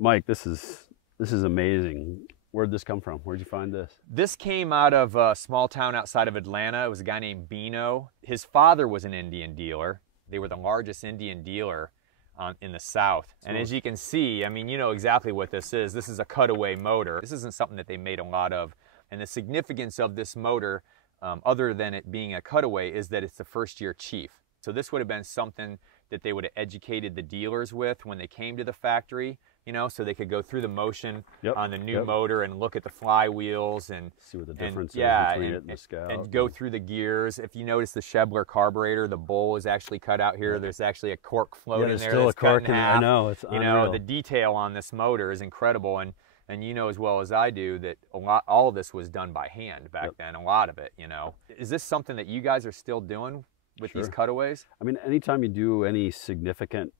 Mike, this is amazing. Where'd this come from? Where'd you find this? This came out of a small town outside of Atlanta. It was a guy named Bino. His father was an Indian dealer. They were the largest Indian dealer in the South. And as you can see, I mean, you know exactly what this is. This is a cutaway motor. This isn't something that they made a lot of. And the significance of this motor, other than it being a cutaway, is that it's the first-year chief. So this would have been something that they would have educated the dealers with when they came to the factory, you know, so they could go through the motion on the new motor and look at the flywheels and see what the difference is between it and the Scout. And go through the gears. If you notice the Schebler carburetor, the bowl is actually cut out here. There's actually a cork float in there. There's still a cork in there. I know, it's unreal. You know, the detail on this motor is incredible, and you know as well as I do that all of this was done by hand back then, a lot of it, you know. Is this something that you guys are still doing with these cutaways? I mean, anytime you do any significant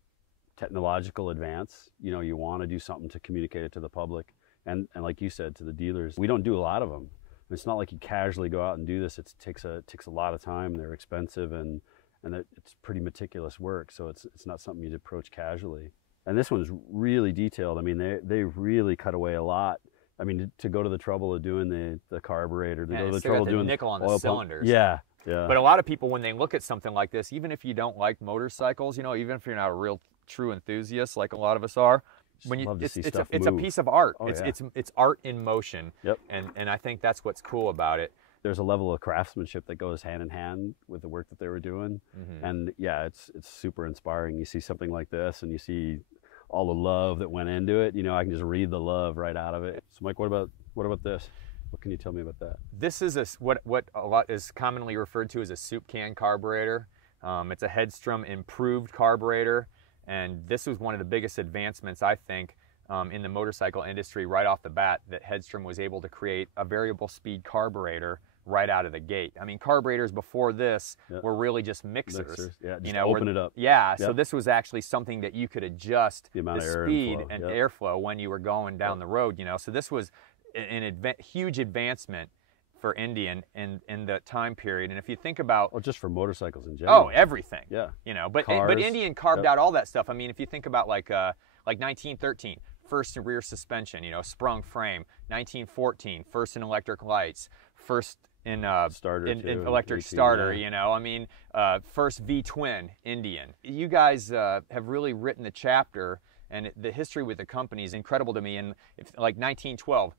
technological advance, you know, you want to do something to communicate it to the public, and like you said, to the dealers. We don't do a lot of them. It's not like you casually go out and do this. It takes a lot of time. They're expensive, and it's pretty meticulous work, so it's not something you'd approach casually. And this one's really detailed. I mean, they really cut away a lot. I mean, to go to the trouble of doing the carburetor, to go to the trouble of doing the nickel on the cylinders. Yeah. Yeah. But a lot of people, when they look at something like this, even if you don't like motorcycles, you know, even if you're not a real true enthusiast like a lot of us are, it's a piece of art. It's art in motion. Yep. And I think that's what's cool about it. There's a level of craftsmanship that goes hand in hand with the work that they were doing. And yeah, it's super inspiring. You see something like this and you see all the love that went into it. You know, I can just read the love right out of it. So Mike, what about this? What can you tell me about that? This is what a lot is commonly referred to as a soup can carburetor. It's a Hedstrom improved carburetor, and this was one of the biggest advancements, I think, in the motorcycle industry right off the bat, that Hedstrom was able to create a variable speed carburetor right out of the gate. I mean, carburetors before this were really just mixers. Yeah, just open it up. Yeah, so this was actually something that you could adjust the amount of speed and airflow when you were going down the road, you know. So this was an huge advancement for Indian in the time period. And if you think about... Well, just for motorcycles in general. Oh, everything. Yeah. You know, but Indian carved out all that stuff. I mean, if you think about like 1913, first in rear suspension, you know, sprung frame. 1914, first in electric lights. First in electric starter, you know. I mean, first V-twin Indian. You guys have really written the chapter, and the history with the company is incredible to me. And like 1912,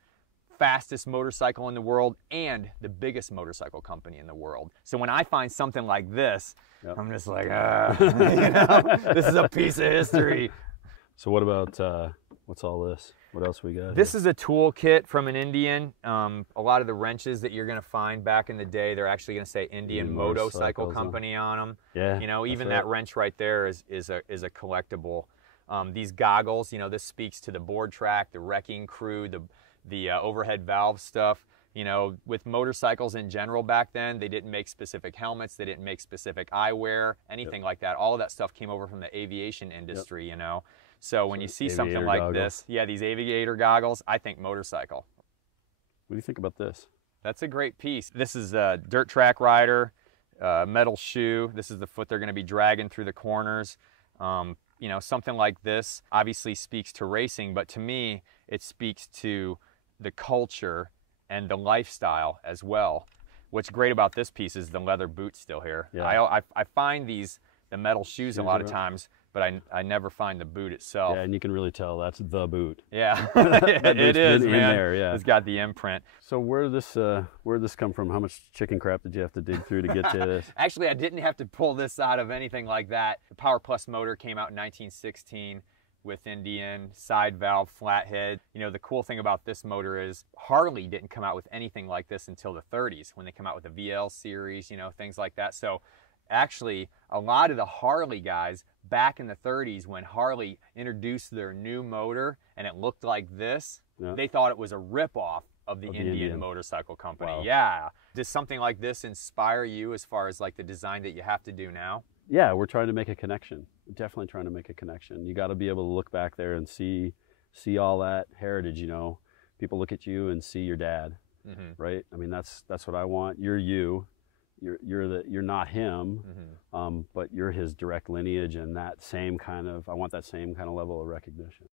fastest motorcycle in the world and the biggest motorcycle company in the world. So when I find something like this, I'm just like, you know, this is a piece of history. So what about, what's all this? What else we got? This is a toolkit from an Indian. A lot of the wrenches that you're going to find back in the day, they're actually going to say Indian Motorcycle Company on them. Yeah. You know, even that wrench right there is a collectible. These goggles, you know, this speaks to the board track, the wrecking crew, the overhead valve stuff. You know, with motorcycles in general back then, they didn't make specific helmets, they didn't make specific eyewear, anything like that. All of that stuff came over from the aviation industry, you know. So when you see something like this, these aviator goggles, I think motorcycle. What do you think about this? That's a great piece. This is a dirt track rider, metal shoe. This is the foot they're going to be dragging through the corners. You know, something like this obviously speaks to racing, but to me, it speaks to the culture and the lifestyle as well. What's great about this piece is the leather boot still here. Yeah. I find the metal shoes a lot of times, but I never find the boot itself. Yeah, and you can really tell that's the boot. Yeah, it is, man. In there, yeah. It's got the imprint. So where did this come from? How much chicken crap did you have to dig through to get to this? Actually, I didn't have to pull this out of anything like that. The Power Plus motor came out in 1916 with Indian, side valve, flathead. You know, the cool thing about this motor is Harley didn't come out with anything like this until the 30s when they come out with the VL series, you know, things like that. So actually, a lot of the Harley guys back in the 30s, when Harley introduced their new motor and it looked like this, they thought it was a ripoff of the Indian Motorcycle Company. Wow. Yeah. Does something like this inspire you as far as like the design that you have to do now? Yeah, we're trying to make a connection. Definitely trying to make a connection. You got to be able to look back there and see all that heritage, you know. People look at you and see your dad, right? I mean, that's what I want. You're you. You're not him, but you're his direct lineage, and that same kind of, I want that same kind of level of recognition.